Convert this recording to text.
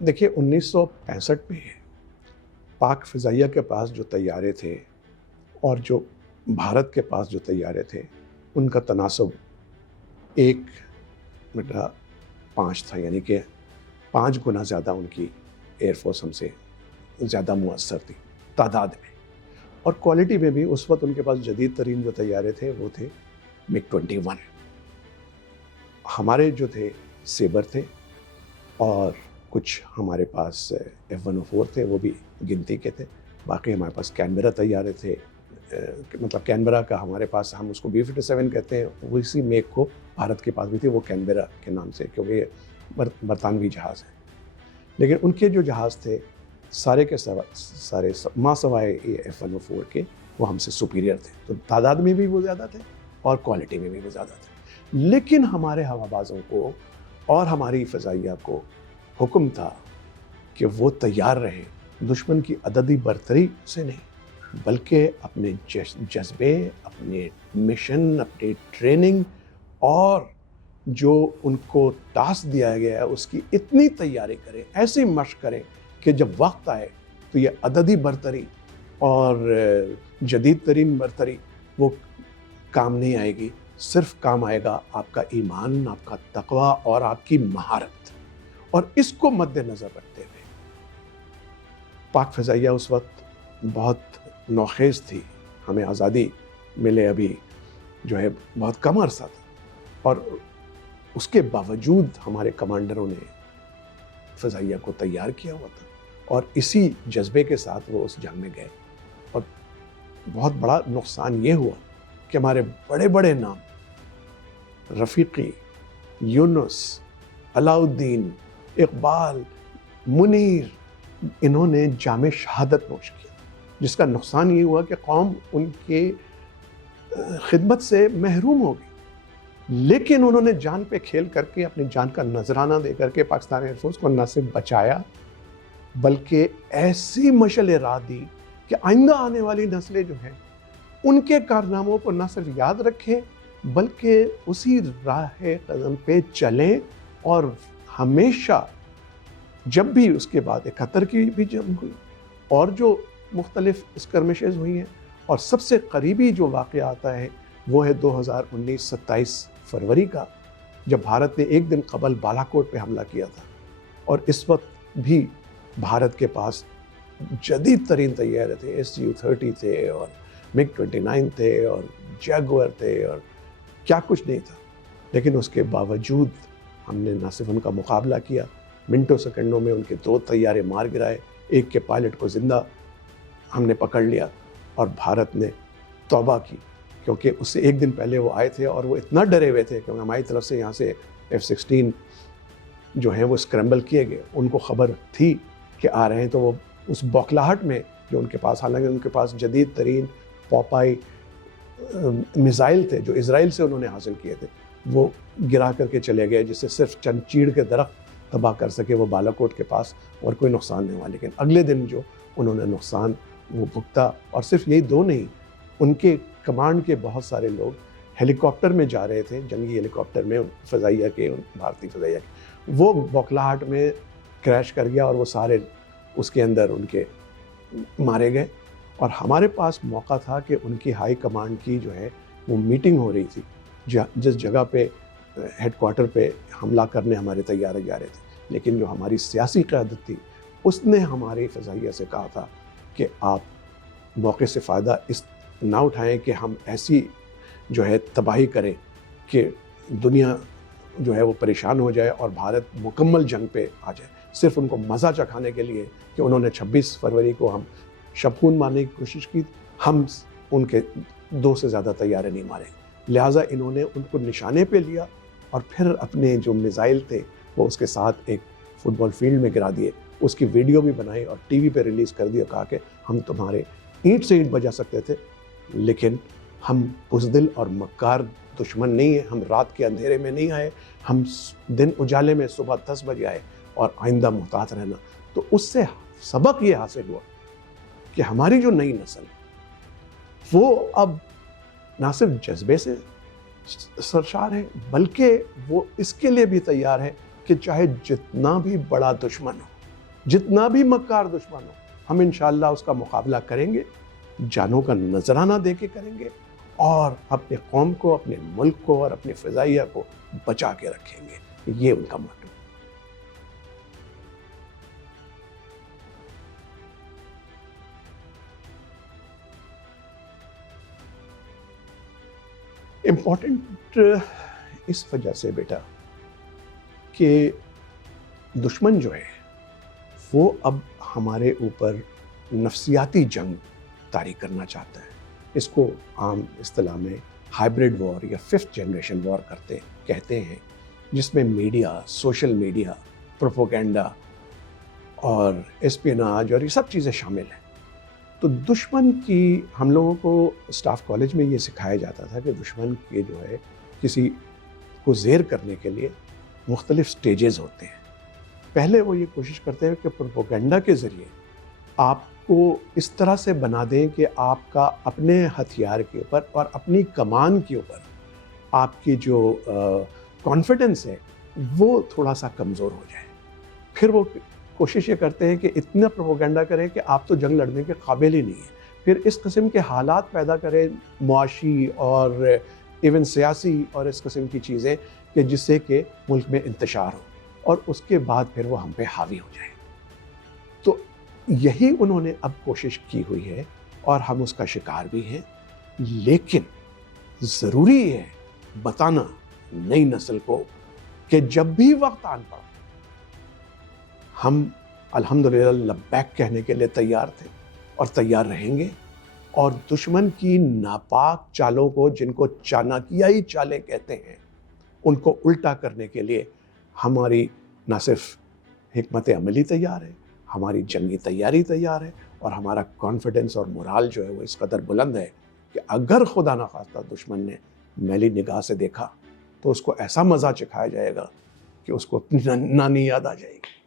دیکھیے 1965 میں پاک فضائیہ کے پاس جو طیارے تھے اور جو بھارت کے پاس جو طیارے تھے ان کا تناسب 1:5 تھا، یعنی کہ 5 گنا زیادہ ان کی ایئر فورس ہم سے زیادہ مؤثر تھی تعداد میں، اور کوالٹی میں بھی اس وقت ان کے پاس جدید ترین جو طیارے تھے وہ تھے MiG-21. ہمارے جو تھے سیبر تھے اور کچھ ہمارے پاس F-104 تھے، وہ بھی گنتی کے تھے. باقی ہمارے پاس کینبرا طیارے تھے، مطلب کینبرا کا ہمارے پاس، ہم اس کو B-57 کہتے ہیں، وہ اسی میک کو بھارت کے پاس بھی تھی، وہ کینبرا کے نام سے، کیونکہ یہ برطانوی جہاز ہے. لیکن ان کے جو جہاز تھے سارے کے سارے ماں سوائے یہ F-104 کے، وہ ہم سے سپیریئر تھے. تو تعداد میں بھی وہ زیادہ تھے اور کوالٹی میں بھی وہ زیادہ تھے. لیکن ہمارے ہوا بازوں کو اور ہماری فضائیہ کو حکم تھا کہ وہ تیار رہیں دشمن کی عددی برتری سے نہیں، بلکہ اپنے جذبے، اپنے مشن، اپنی ٹریننگ اور جو ان کو ٹاسک دیا گیا ہے اس کی اتنی تیاری کریں، ایسی مشق کریں کہ جب وقت آئے تو یہ عددی برتری اور جدید ترین برتری وہ کام نہیں آئے گی. صرف کام آئے گا آپ کا ایمان، آپ کا تقوی اور آپ کی مہارت. اور اس کو مد نظر رکھتے ہوئے پاک فضائیہ اس وقت بہت نوخیز تھی. ہمیں آزادی ملے ابھی جو ہے بہت کم عرصہ تھا، اور اس کے باوجود ہمارے کمانڈروں نے فضائیہ کو تیار کیا ہوا تھا، اور اسی جذبے کے ساتھ وہ اس جنگ میں گئے. اور بہت بڑا نقصان یہ ہوا کہ ہمارے بڑے بڑے نام رفیقی، یونس، علاؤالدین، اقبال، منیر، انہوں نے جام شہادت نوش کیا، جس کا نقصان یہ ہوا کہ قوم ان کے خدمت سے محروم ہو گئی. لیکن انہوں نے جان پہ کھیل کر کے، اپنی جان کا نذرانہ دے کر کے پاکستان ایئر فورس کو نہ صرف بچایا بلکہ ایسی مشعل راہ دی کہ آئندہ آنے والی نسلیں جو ہیں ان کے کارناموں کو نہ صرف یاد رکھیں بلکہ اسی راہ قدم پہ چلیں. اور ہمیشہ جب بھی اس کے بعد 71 کی بھی جنگ ہوئی اور جو مختلف اسکرمشز ہوئی ہیں، اور سب سے قریبی جو واقعہ آتا ہے وہ ہے 2019 27 فروری کا، جب بھارت نے ایک دن قبل بالا کوٹ پہ حملہ کیا تھا. اور اس وقت بھی بھارت کے پاس جدید ترین طیارے تھے، Su-30 تھے اور MiG-29 تھے اور جیگوار تھے اور کیا کچھ نہیں تھا. لیکن اس کے باوجود ہم نے نہ صرف ان کا مقابلہ کیا، منٹوں سیکنڈوں میں ان کے 2 طیارے مار گرائے، ایک کے پائلٹ کو زندہ ہم نے پکڑ لیا، اور بھارت نے توبہ کی، کیونکہ اس سے ایک دن پہلے وہ آئے تھے اور وہ اتنا ڈرے ہوئے تھے کہ ہماری طرف سے یہاں سے F-16 جو ہیں وہ اسکریمبل کیے گئے. ان کو خبر تھی کہ آ رہے ہیں، تو وہ اس بوکھلاہٹ میں جو ان کے پاس، حالانکہ ان کے پاس جدید ترین پوپائی میزائل تھے جو اسرائیل سے انہوں نے حاصل کیے تھے، وہ گرا کر کے چلے گئے، جس سے صرف چند چیڑ کے درخت تباہ کر سکے وہ بالا کوٹ کے پاس، اور کوئی نقصان نہیں ہوا. لیکن اگلے دن جو انہوں نے نقصان وہ بھگتا، اور صرف یہی 2 نہیں، ان کے کمانڈ کے بہت سارے لوگ ہیلی کاپٹر میں جا رہے تھے، جنگی ہیلی کاپٹر میں فضائیہ کے، بھارتی فضائیہ کے، وہ بوکھلاہٹ میں کریش کر گیا اور وہ سارے اس کے اندر ان کے مارے گئے. اور ہمارے پاس موقع تھا کہ ان کی ہائی کمانڈ کی جو ہے وہ میٹنگ ہو رہی تھی، جس جگہ پہ ہیڈ کوارٹر پہ حملہ کرنے ہمارے طیارے جا رہے تھے. لیکن جو ہماری سیاسی قیادت تھی اس نے ہماری فضائیہ سے کہا تھا کہ آپ موقع سے فائدہ اس نہ اٹھائیں کہ ہم ایسی جو ہے تباہی کریں کہ دنیا جو ہے وہ پریشان ہو جائے اور بھارت مکمل جنگ پہ آ جائے. صرف ان کو مزہ چکھانے کے لیے کہ انہوں نے 26 فروری کو ہم شبخون مارنے کی کوشش کی، ہم ان کے 2 سے زیادہ طیارے نہیں مارے. لہٰذا انہوں نے ان کو نشانے پہ لیا اور پھر اپنے جو میزائل تھے وہ اس کے ساتھ ایک فٹ بال فیلڈ میں گرا دیے. اس کی ویڈیو بھی بنائی اور ٹی وی پہ ریلیز کر دی اور کہا کہ ہم تمہارے اینٹ سے اینٹ بجا سکتے تھے لیکن ہم بزدل اور مکار دشمن نہیں ہیں، ہم رات کے اندھیرے میں نہیں آئے، ہم دن اجالے میں صبح 10 بجے آئے، اور آئندہ محتاط رہنا. تو اس سے سبق یہ حاصل ہوا کہ ہماری جو نئی نسل وہ اب نہ صرف جذبے سے سرشار ہے بلکہ وہ اس کے لیے بھی تیار ہے کہ چاہے جتنا بھی بڑا دشمن ہو جتنا بھی مکار دشمن ہو ہم انشاءاللہ اس کا مقابلہ کریں گے، جانوں کا نذرانہ دے کے کریں گے، اور اپنے قوم کو، اپنے ملک کو اور اپنے فضائیہ کو بچا کے رکھیں گے۔ یہ ان کا موٹو۔ امپورٹنٹ اس وجہ سے بیٹا کہ دشمن جو ہے وہ اب ہمارے اوپر نفسیاتی جنگ طاری کرنا چاہتا ہے۔ اس کو عام اصطلاح میں ہائبرڈ وار یا ففتھ جنریشن وار کہتے ہیں، جس میں میڈیا، سوشل میڈیا، پروپیگنڈا اور اسپیناج اور یہ سب چیزیں شامل ہیں۔ تو دشمن کی، ہم لوگوں کو اسٹاف کالج میں یہ سکھایا جاتا تھا کہ دشمن کے جو ہے کسی کو زیر کرنے کے لیے مختلف سٹیجز ہوتے ہیں۔ پہلے وہ یہ کوشش کرتے ہیں کہ پروپیگنڈا کے ذریعے آپ کو اس طرح سے بنا دیں کہ آپ کا اپنے ہتھیار کے اوپر اور اپنی کمان کے اوپر آپ کی جو کانفیڈنس ہے وہ تھوڑا سا کمزور ہو جائے۔ پھر وہ کوشش یہ کرتے ہیں کہ اتنا پروپیگنڈا کریں کہ آپ تو جنگ لڑنے کے قابل ہی نہیں ہیں۔ پھر اس قسم کے حالات پیدا کریں، معاشی اور ایون سیاسی اور اس قسم کی چیزیں، کہ جس سے کہ ملک میں انتشار ہو، اور اس کے بعد پھر وہ ہم پہ حاوی ہو جائے۔ تو یہی انہوں نے اب کوشش کی ہوئی ہے، اور ہم اس کا شکار بھی ہیں۔ لیکن ضروری ہے بتانا نئی نسل کو کہ جب بھی وقت آن پڑا ہم الحمدللہ لبیک کہنے کے لیے تیار تھے اور تیار رہیں گے، اور دشمن کی ناپاک چالوں کو، جن کو چانکیائی چالیں کہتے ہیں، ان کو الٹا کرنے کے لیے ہماری نہ صرف حکمت عملی تیار ہے، ہماری جنگی تیاری تیار ہے، اور ہمارا کانفیڈنس اور مورال جو ہے وہ اس قدر بلند ہے کہ اگر خدا نخواستہ دشمن نے میلی نگاہ سے دیکھا تو اس کو ایسا مزہ چکھایا جائے گا کہ اس کو اپنی نانی یاد آ جائے گی۔